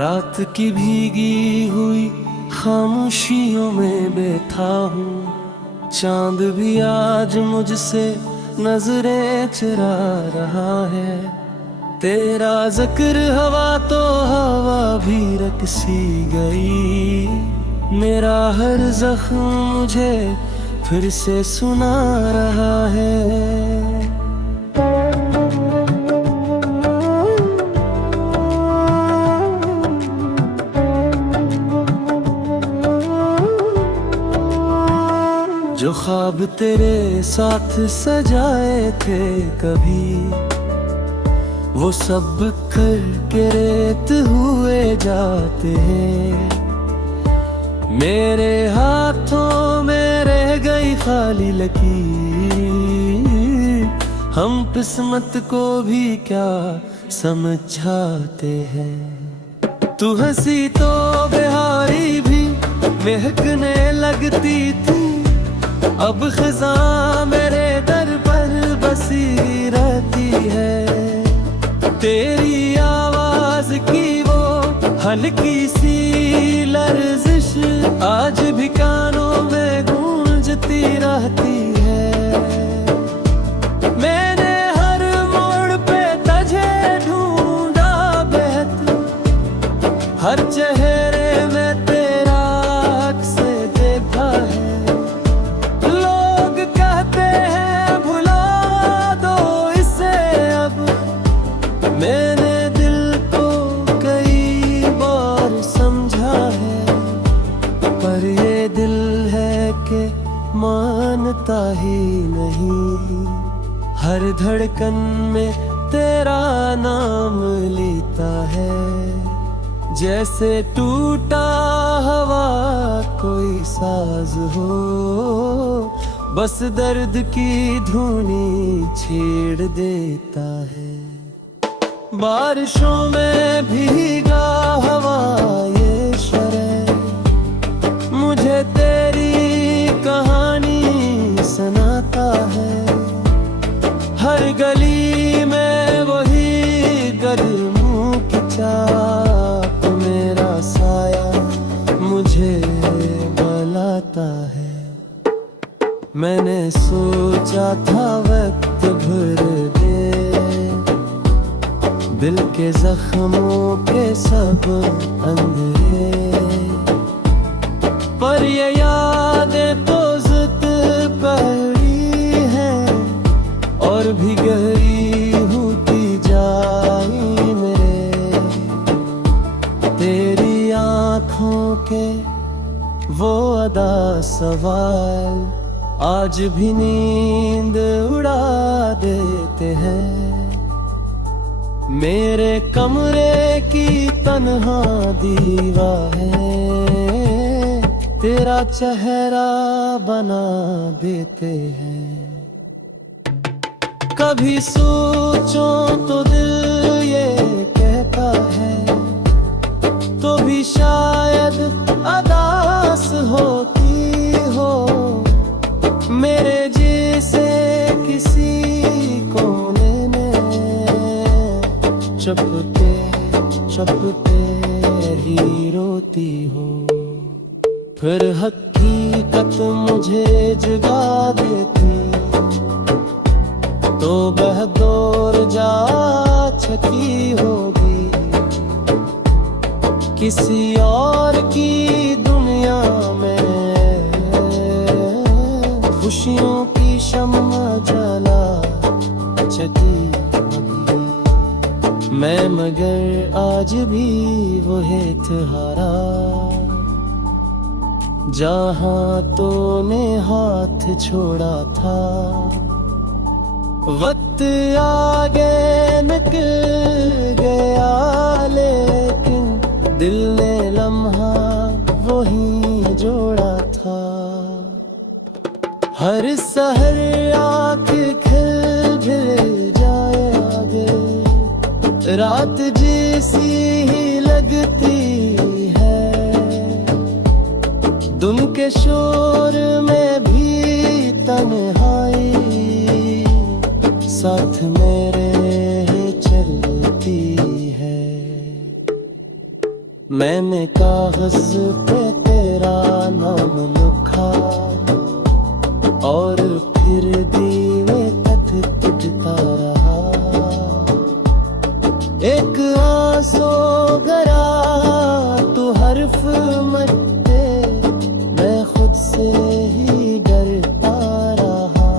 रात की भीगी हुई खामोशियों में बैठा हूँ। चांद भी आज मुझसे नजरें चुरा रहा है। तेरा जिक्र हवा तो हवा भी रख सी गई। मेरा हर जख्म मुझे फिर से सुना रहा है। जो ख्वाब तेरे साथ सजाए थे कभी, वो सब करके रेत हुए जाते हैं। मेरे हाथों में रह गई खाली लकीर। हम किस्मत को भी क्या समझाते हैं। तू हंसी तो बिहारी भी महकने लगती थी। अब खिज़ां मेरे दर पर बसी रहती है। तेरी आवाज की वो हल्की सी लर्जिश आज भी कानों में गूंजती रहती है। मैंने हर मोड़ पे तुझे ढूंढा बहत, हर चेहरे में तेरा अक्स देखा है। मैंने दिल को कई बार समझा है, पर ये दिल है कि मानता ही नहीं। हर धड़कन में तेरा नाम लेता है। जैसे टूटा हवा कोई साज हो, बस दर्द की धुनी छेड़ देता है। बारिशों में भीगा हवा ये शरे, मुझे तेरी कहानी सुनाता है। हर गली में वही कदमों की चाप, मेरा साया मुझे बुलाता है। मैंने सोचा था वक्त भर दे दिल के जख्मों के सब अंधेरे, पर ये यादें तो जिद पड़ी हैं और भी गहरी होती जाई मेरे। तेरी आँखों के वो अदा सवाल आज भी नींद उड़ा देते हैं। मेरे कमरे की तन्हा दीवार है, तेरा चेहरा बना देते हैं। कभी सोचूं तो दिल ये कहता है, तो भी शायद अदास होती हो। मेरे जैसे किसी कोने में चुपके चुपके ही रोती हो। फिर हकीकत मुझे जगा देती, तो बहदौर जा छकी होगी। किसी और की दुनिया में खुशियों की शम्मा जला छकी मैं, मगर आज भी वो है तुम्हारा, जहाँ तूने हाथ छोड़ा था। वक्त आगे निकल गया, लेकिन दिल ने लम्हा वही जोड़ा था। हर सहर आँख खिल खिल जाए आगे, रात जैसी ही लगती है। धुन के शोर में भी तन्हाई साथ मेरे चलती है। कागज पे तेरा नाम लिखा और फिर दीवे तक तुझता रहा। एक आंसू गरा तू हर्फ मटे, मैं खुद से ही डरता रहा।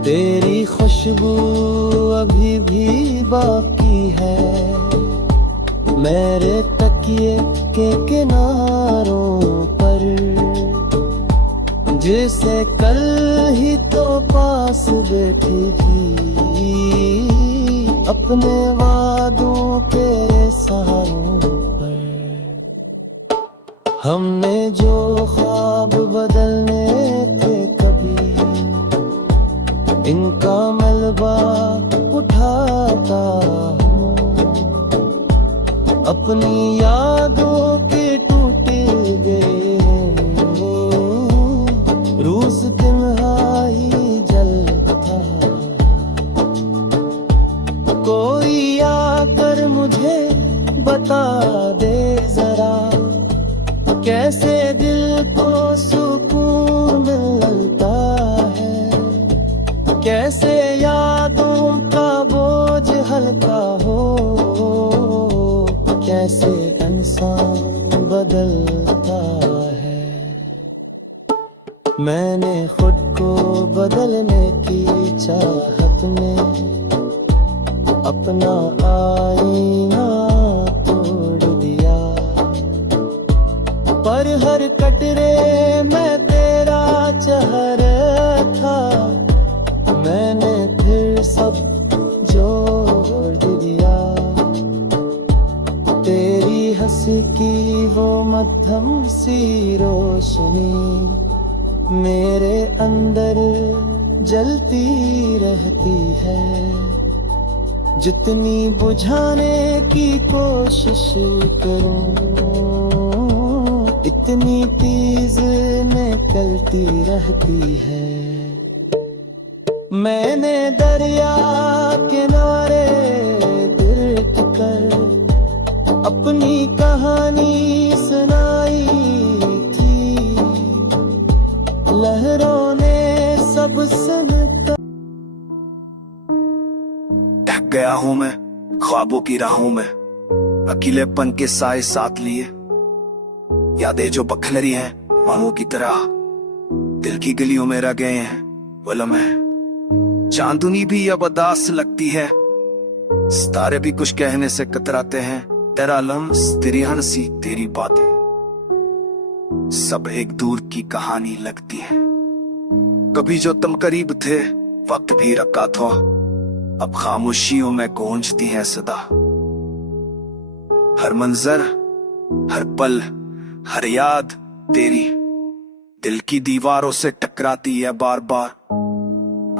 तेरी खुशबू अभी भी बाकी है मेरे तकिए के किनारों पर, जिसे कल ही तो पास बैठी थी अपने वादों के सहारों पर। हमने जो ख्वाब बदलने थे कभी, इनका मलबा उठाता हूँ। अपनी यादों के टूटे गए रूस तन्हाई जलता। कोई आकर मुझे बता दे जरा, कैसे दिल को सुकून मिलता है, कैसे यादों का बोझ हल्का हो, कैसे इंसान बदलता है। मैंने खुद को बदलने की चाहत में अपना आईना तोड़ दिया, पर हर कटरे में तेरा चेहरा था। मैंने फिर सब जोड़ दिया। तेरी हंसी की वो मध्यम सी रोशनी मेरे अंदर जलती रहती है। जितनी बुझाने की कोशिश करूं, इतनी तेज निकलती रहती है। मैंने दरिया किनारे तिरक कर अपनी कहानी सुनाई थी, लहरों ने सब सुनकर। ढक गया हूँ मैं ख्वाबों की राहों में, अकेलेपन के साए साथ लिए। यादें जो बखलरी हैं मांगों की तरह, दिल की गलियों में रह गए हैं वो लम्हे। चांदनी भी अब अदास लगती है, सितारे भी कुछ कहने से कतराते हैं। तेरा लम्स, तेरी हंसी, तेरी बातें, सब एक दूर की कहानी लगती है। कभी जो तुम करीब थे वक्त भी रखा था, अब खामोशियों में गूंजती है सदा। हर मंजर, हर पल, हर याद तेरी दिल की दीवारों से टकराती है बार बार।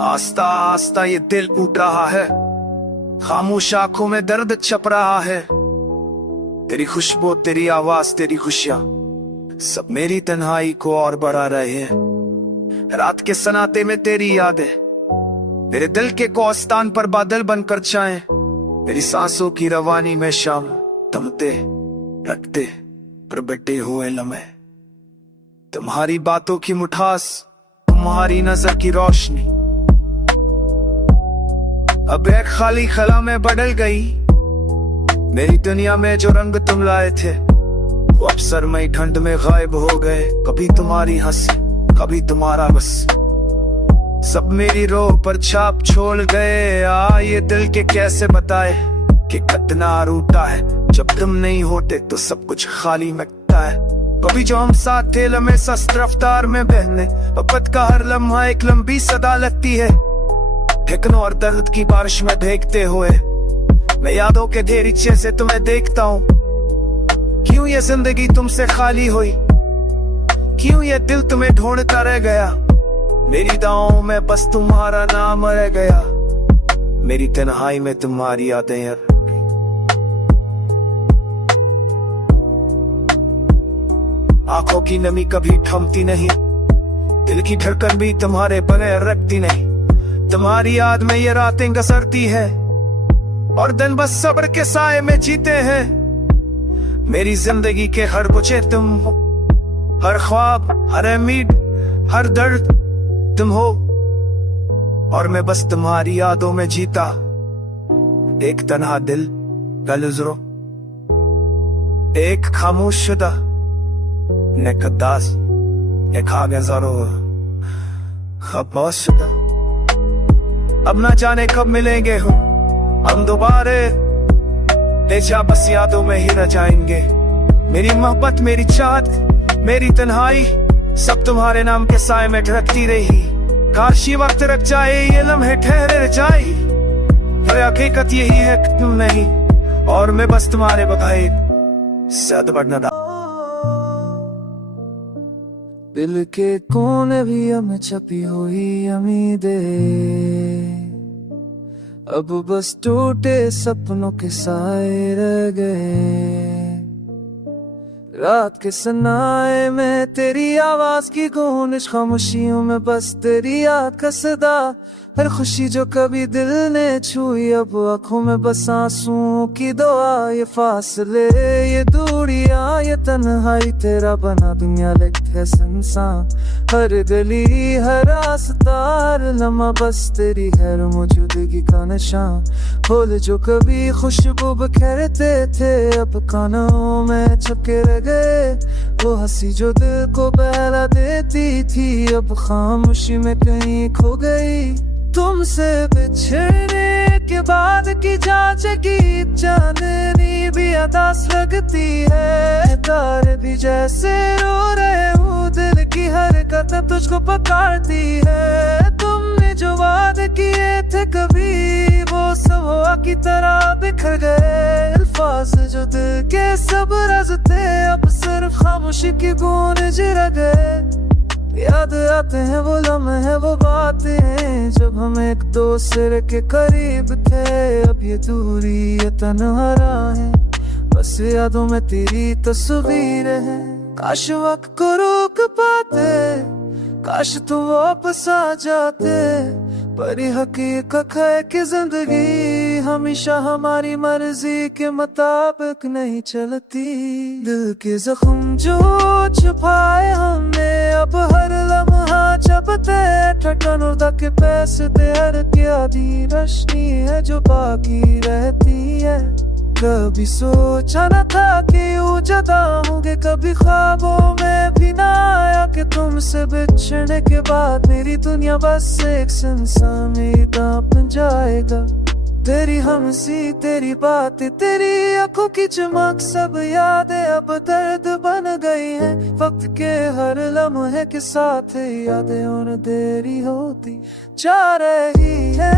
आस्ता आस्ता ये दिल टूट रहा है, खामोश आंखों में दर्द छप रहा है। तेरी खुशबू, तेरी आवाज, तेरी खुशियां, सब मेरी तन्हाई को और बढ़ा रहे हैं। रात के सन्नाटे में तेरी यादें मेरे दिल के कोस्तान पर बादल बनकर छाएं। मेरी सांसों की रवानी में शाम थमते रखते पर बटे हुए लम्हे। तुम्हारी बातों की मिठास, तुम्हारी नजर की रोशनी अब एक खाली खला में बदल गई। मेरी दुनिया में जो रंग तुम लाए थे वो अब सरमई ठंड में गायब हो गए। कभी तुम्हारी हंसी, कभी तुम्हारा बस, सब मेरी रोह पर छाप छोड़ गए। ये दिल के कैसे बताए कि कितना रूठा है। जब तुम नहीं होते तो सब कुछ खाली लगता है। कभी जो हम साथ थे लम्हे सस्त रफ्तार में बहने, मोहब्बत का हर लम्हा एक लंबी सदा लगती है। ठिकनों और दर्द की बारिश में भीगते हुए मैं यादों के ढेरीचे से तुम्हें देखता हूँ। क्यों ये जिंदगी तुमसे खाली हुई, क्यों ये दिल तुम्हें ढूंढता रह गया। मेरी दाओं में बस तुम्हारा नाम रह गया, मेरी तन्हाई में तुम्हारी यादें यार। आंखों की नमी कभी थमती नहीं, दिल की धड़कन भी तुम्हारे बगैर रखती नहीं। तुम्हारी याद में ये रातें गुजरती है और दिन बस सब्र के साए में जीते हैं। मेरी जिंदगी के हर कुछ तुम हो, हर ख्वाब, हर उम्मीद, हर दर्द तुम हो, और मैं बस तुम्हारी यादों में जीता। एक तन्हा दिल का नजरो, एक खामोश शुदा नेकदास, एक आगे जरूर खामोश शुदा। अब ना जाने कब मिलेंगे हम दोबारा, तेजा बस यादों में ही रह जाएंगे। मेरी मोहब्बत, मेरी चाहत, मेरी तन्हाई, सब तुम्हारे नाम के साए में ढकती रही। काश ये वक्त रख जाए, ये लम्हे ठहरे जाए, पर हकीकत यही है कि तुम नहीं, और मैं बस तुम्हारे बगैर सद बढ़ना। दिल के कोने भी हमें छपी हुई उम्मीदें, अब बस टूटे सपनों के साए रह गए। रात के सनाए में तेरी आवाज की गूंज, खामोशियों में बस तेरी याद का सदा। हर खुशी जो कभी दिल ने छुई, अब आंखों में बस आंसुओं की दुआ। ये फासले, ये दूरियां, ये तन्हाई तेरा बना दुनिया लगती है सुनसान। हर गली, हर रास्ता, हर लम्हा बस तेरी है मौजूदगी का निशान। फूल जो कभी खुशबू बिखेरते थे, अब कानों में छपके रह गए। वो हंसी जो दिल को बहला देती थी, अब खामोशी में कहीं खो गई। तुमसे बिछड़ने के बाद की जांच की चांदनी भी अदास लगती है। तारे भी जैसे रो रहे हो, दिल की हरकत तुझको पकड़ती है। तुमने जो वादे किए थे कभी, वो सब हवा की तरह बिखर गए। अल्फाज जो दिल के सब राज थे, अब सिर्फ खामोशी की गूंज रह गए। याद आते हैं वो लम्हे, वो बातें, जब हम एक दूसरे के करीब थे। अब ये दूरी, ये तन्हारा है, बस यादों में तेरी तस्वीर है। काश वक्त को रोक पाते, काश तुम वापस आ जाते, पर ये हकीकत है कि जिंदगी हमेशा हमारी मर्जी के मुताबिक नहीं चलती। दिल के जख्म जो छुपाए हमने, अब हर लम्हा जबते ठटन तक पैसे हर की आधी रोशनी है जो बाकी रहती है। कभी सोचा न था कि यूं जुदा होंगे, कभी ख्वाबों में भी ना आया कि तुमसे बिछड़ने के बाद मेरी दुनिया बस एक सुनसान मैदान बन जाएगा। तेरी हंसी, तेरी बातें, तेरी आंखों की चमक, सब यादें अब दर्द बन गई हैं। वक्त के हर लम्हे के साथ यादें और देरी होती जा रही है।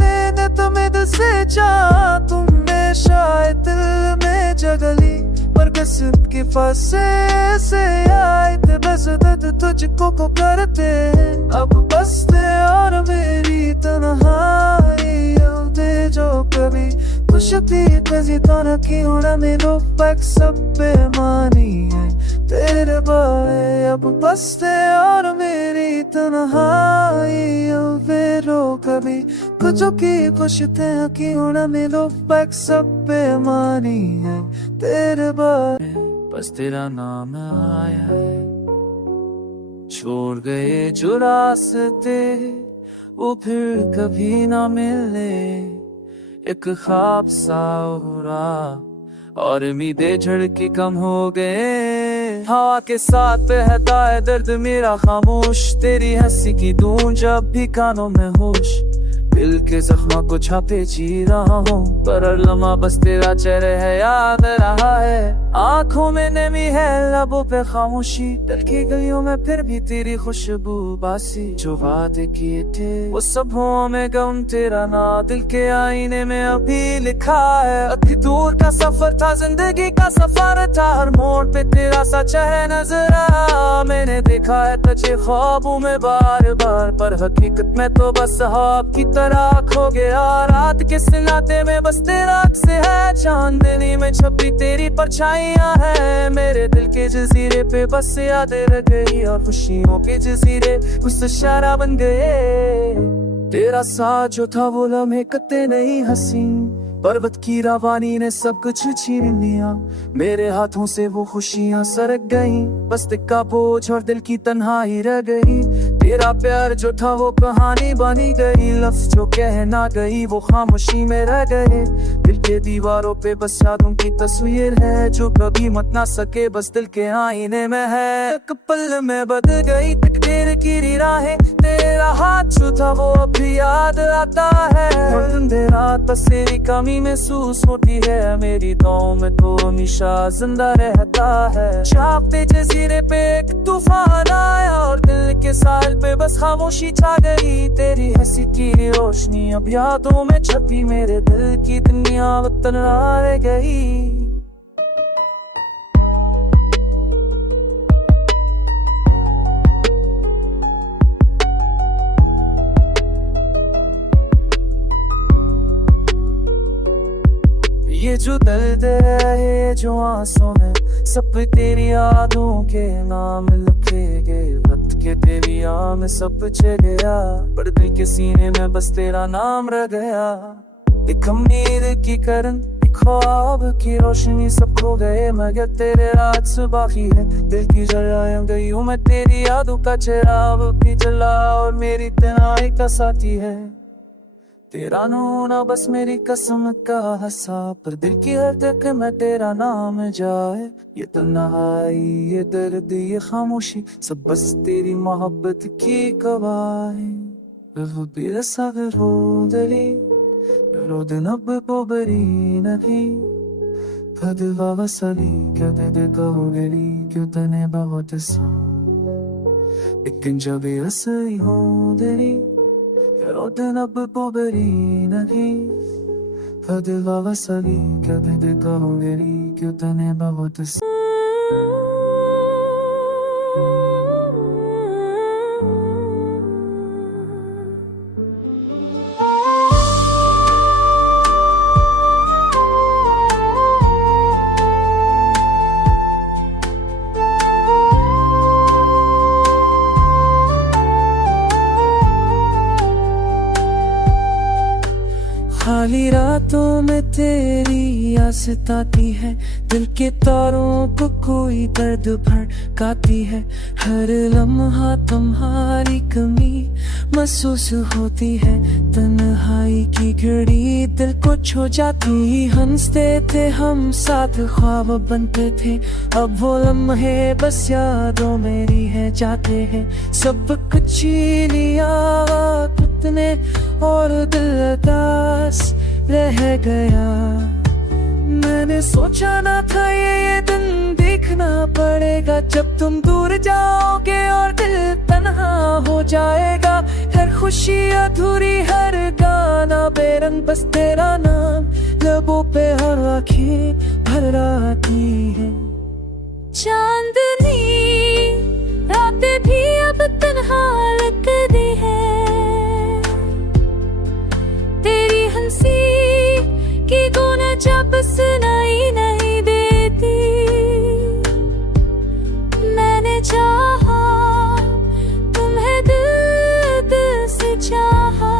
मैंने तुम्हें दिल से चाहा, तुमने शायद दिल में जगह ली, पर किस्मत के फंसे से आए थे। बस दर्द तुझको को करते हैं, अब बसते और मेरी तन्हाई दे जो कभी खुश थी। कभी तो की उड़ा मेरे पैक सब बेमानी है तेरे बारे, अब बसते और मेरी तन्हाई रो कभी कुछ की पुछते हैं कि उड़ा मेरे पैक सब बेमानी है तेरे बारे। बस तेरा नाम आया है, छोड़ गए जो रास्ते वो फिर कभी ना मिले। एक ख्वाब सा उड़ा और उम्मीदें झड़की कम हो गए। हवा के साथ बहता है दर्द मेरा खामोश, तेरी हंसी की धून जब भी कानों में होश। दिल के जख्मों को छापे जी रहा हूँ, पर हर लम्हा बस तेरा चेहरा है याद रहा है। आंखों में नमी है, लबों पे खामोशी, दिल की गलियों में फिर भी तेरी खुशबू बासी। जो वादे किए थे वो सब हुआ में गम तेरा ना, दिल के आईने में अभी लिखा है। अभी दूर का सफर था, जिंदगी का सफर था, हर मोड़ पे तेरा सा चेहरा नजर आया। मैंने देखा है तुझे ख्वाबों में बार बार, पर हकीकत में तो बस ख्वाब की तरह खो गया। रात के सिनाते में बस तेरा अक्स है, चांदनी में छपी तेरी परछाइयां है। मेरे दिल के जजीरे पे बस यादें रह गई, और खुशियों के जजीरे कुछ इशारा बन गए। तेरा साथ जो था वो लम्हे कते नहीं हसीन, पर्वत की रवानी ने सब कुछ छीन लिया, मेरे हाथों से वो खुशियां सरक गईं। बस दिल का बोझ और दिल की तन्हाई रह गई। तेरा प्यार जो था वो कहानी बनी गई, लफ्ज जो कह ना गई वो खामोशी में रह गए। दिल के दीवारों पे बस यादों की तस्वीर है, जो कभी मत ना सके बस दिल के आईने में है। एक पल में बदल गई तकदीर की राहें, तेरा हाथ जो था वो अभी याद आता है। अंधेरा बस तेरी कमी महसूस होती है, मेरी दुआओं में तो हमेशा जिंदा रहता है। शाम पे जजीरे पे एक तूफान आया और दिल के साल पे बस खामोशी छा गई। तेरी हंसी की रोशनी अब यादों में छपी, मेरे दिल की दुनिया वतन रह गई। ये जो दर्द है ये जो आंसू है, सब तेरी यादों के नाम लिखे गए। वक्त के तेरी में सब कुछ गया, पर दिल के सीने में बस तेरा नाम रह गया। एक उम्मीद की करन, एक ख्वाब की रोशनी सब खो गए, मगर तेरे रात से बाकी है। दिल की जलाया गई हूँ मैं तेरी यादों का चिराग भी जला, और मेरी तन्हाई का साथी है तेरा नूना बस मेरी कसम का हंसा। पर दिल की हर तक में तेरा नाम जाए, ये तन्हाई ये दर्द ये खामोशी सब बस तेरी मोहब्बत की गवाही। रोदनब पोबरी नहीं फदवा वसली क्यों दे कहोगली क्यों तने बहुत सा लेकिन जब ऐसे हो दरी रोदनब पोबरी नहीं फदवा वसली क्यों दे कहोगली क्यों तने बहुत सा। खाली रातों में तेरी आस ताती है, दिल के तारों को कोई दर्द भड़काती है। हर लम्हा तुम्हारी कमी महसूस होती है, तन्हाई की घड़ी दिल को छू जाती। हंसते थे हम साथ ख्वाब बनते थे, अब वो लम्हे बस यादों मेरी है जाते हैं। सब कुछ लिया कितने और दिल दास रह गया। मैंने सोचा ना था ये दिन देखना पड़ेगा, जब तुम दूर जाओगे और दिल तन्हा हो जाएगा। हर खुशी अधूरी हर गाना बेरंग बस तेरा नाम लबों पे हर आँखें भर आती है। चांदनी रातें भी अब तन्हा लगती है, तेरी हंसी की गूंज जब सुनाई नहीं देती। मैंने चाहा तुम्हें दिल से चाहा,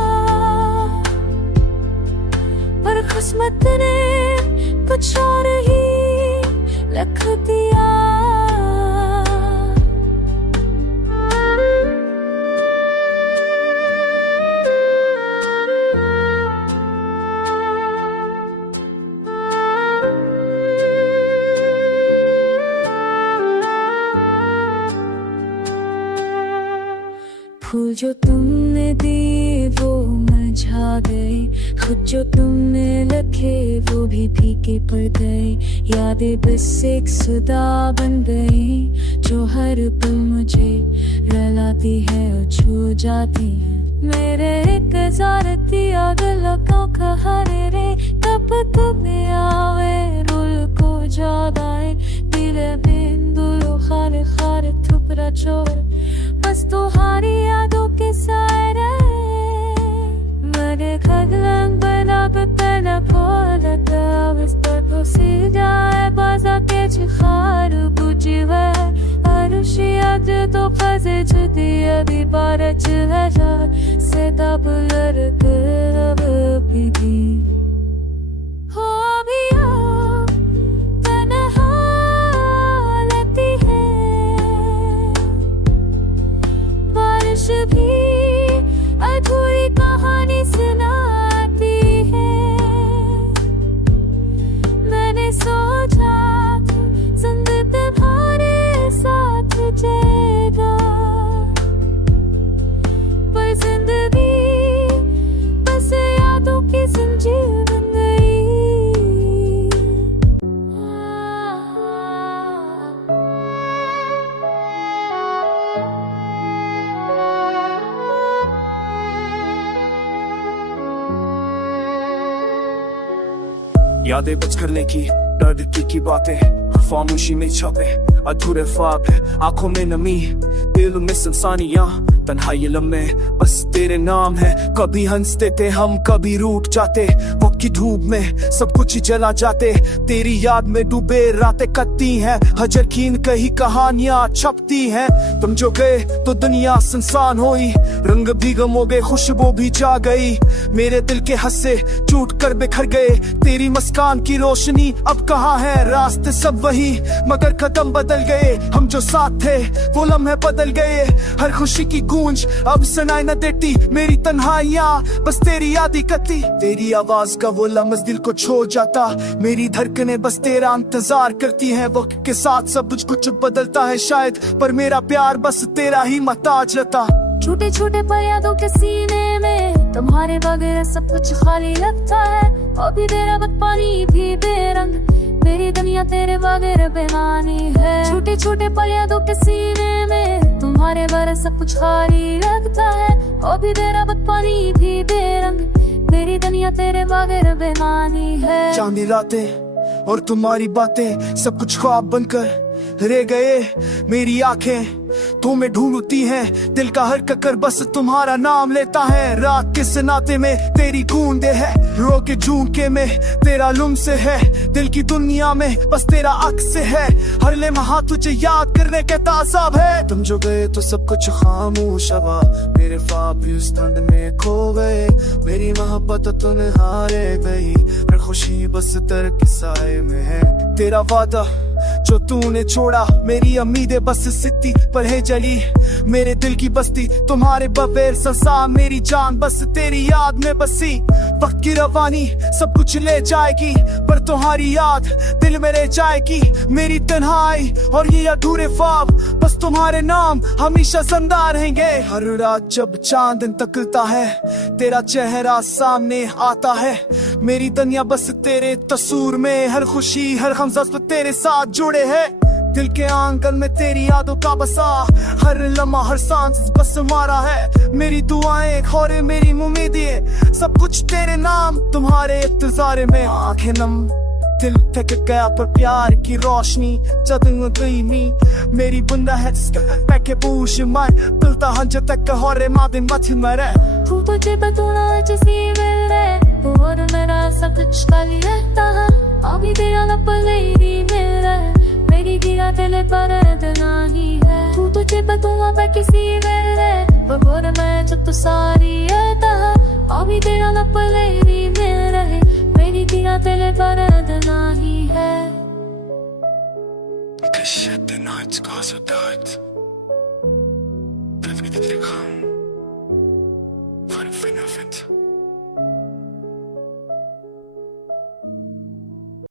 पर किस्मत ने कुछ और ही लिख दिया। फूल जो तुमने दिए वो मुरझा गए, खुद जो तुमने लिखे वो भी फीके पड़ गए। यादें बस एक सदा बन गई, जो हर पल मुझे रुलाती है और छू जाती है। मेरे एक ज़ारती आगलों का हरे रे, तब तुम्हें आवे रुल को जादाए। दिल बिंदु खारे खारे थुपरा चोर बस तुम्हारी यादों के सारे। मेरे खगलंग बना बना पोलता बस तो सी जाए बाजा के चिखार बुझी है। आरुषी आज तो फजे जुदी अभी बार चला जा, せたぶらるくらぶびぎ यादें बच करने की दर्द की बातें खामोशी में छपे अधूरे ख्वाब है, आंखों में नमी दिल में सनसानियां तन्हाई लम्हे बस तेरे नाम है। कभी हंसते थे हम कभी रूठ जाते, वक्त की धूप में सब कुछ ही जला जाते। तेरी याद में डूबे रातें कटती हैं, हजर कीन कही कहानियां छपती हैं। तुम जो गए तो दुनिया सुनसान हुई, रंग भी गम हो गए खुशबू भी जा गई। मेरे दिल के हंसे टूट कर बिखर गए, तेरी मुस्कान की रोशनी अब कहाँ है। रास्ते सब वही मगर कदम बदल गए, हम जो साथ थे वो लम्हे बदल गए। हर खुशी की गूंज अब सुनाई न देती, मेरी तन्हाइयां बस तेरी याद ही कती। तेरी आवाज का वो लम्हा दिल को छो जाता, मेरी धड़कनें बस तेरा इंतजार करती हैं। वक्त के साथ सब कुछ बदलता है शायद, पर मेरा प्यार बस तेरा ही महताज रहता। छोटे छोटे पल यादों के सीने में तुम्हारे बगैर सब कुछ खाली लगता है। अभी तेरा पानी भी बेरंग, मेरी दुनिया तेरे बगैर बेमानी है। छोटे छोटे पल यादों के सीने में तुम्हारे बगैर सब कुछ खाली लगता है। अभी तेरा पानी भी बेरंग, मेरी दुनिया तेरे बगैर बेमानी है। चांदी रातें और तुम्हारी बातें सब कुछ ख्वाब बनकर रह गए। मेरी आंखें तुम्हें ढूंढती हैं, दिल का हर ककर बस तुम्हारा नाम लेता है। रात के सन्नाटे में तेरी गूंजे है, रो के झूमके में तेरा लुम्स है। दिल की दुनिया में बस तेरा अक्स है, हर लम्हा तुझे याद करने के तासाब है। तुम जो गए तो सब कुछ खामोश हवा, मेरे ख्वाब भी उस ठंड में खो गए। मेरी मोहब्बत तूने हारे गई, हर खुशी बस तेरे के साए में है। तेरा वादा जो तूने छोड़ा, मेरी उम्मीदें बस सिद्धि पर है जली। मेरे दिल की बस्ती तुम्हारे बगैर संसार, मेरी जान बस तेरी याद में बसी। वक्त की रवानी सब कुछ ले जाएगी, पर तुम्हारी याद दिल में रह जाएगी। मेरी तन्हाई और ये अधूरे ख्वाब बस तुम्हारे नाम हमेशा जिंदा रहेंगे। हर रात जब चांद तकता है, तेरा चेहरा सामने आता है। मेरी दुनिया बस तेरे तस्वीर में, हर खुशी हर गम तेरे साथ जुड़े हैं। दिल के आंगन में तेरी यादों का बसा, हर लम्हा हर सांस बस हमारा है। मेरी दुआएं और मेरी उम्मीदें सब कुछ तेरे नाम तुम्हारे इंतजार में। आंखें नम दिल थक गया पर प्यार की रोशनी जदूं गई मी। मेरी बुंदा है जिसका के पूछ मैं दिलता हंज तक होरे मादिन मत मरे। तू तुझे बतौना जैसी मेरे और मेरा सब कुछ खाली रहता है। अभी तेरा लपलेरी मेरा, मेरी दिया तेरे पर नहीं है। तू तुझे बतौना मैं किसी मेरे और मैं जब तो सारी रहता है। अभी तेरा लपलेरी मेरा, मेरी दिया तेरे पर नहीं है। Shit, the nights cause of died. Let me come. For the fin of it.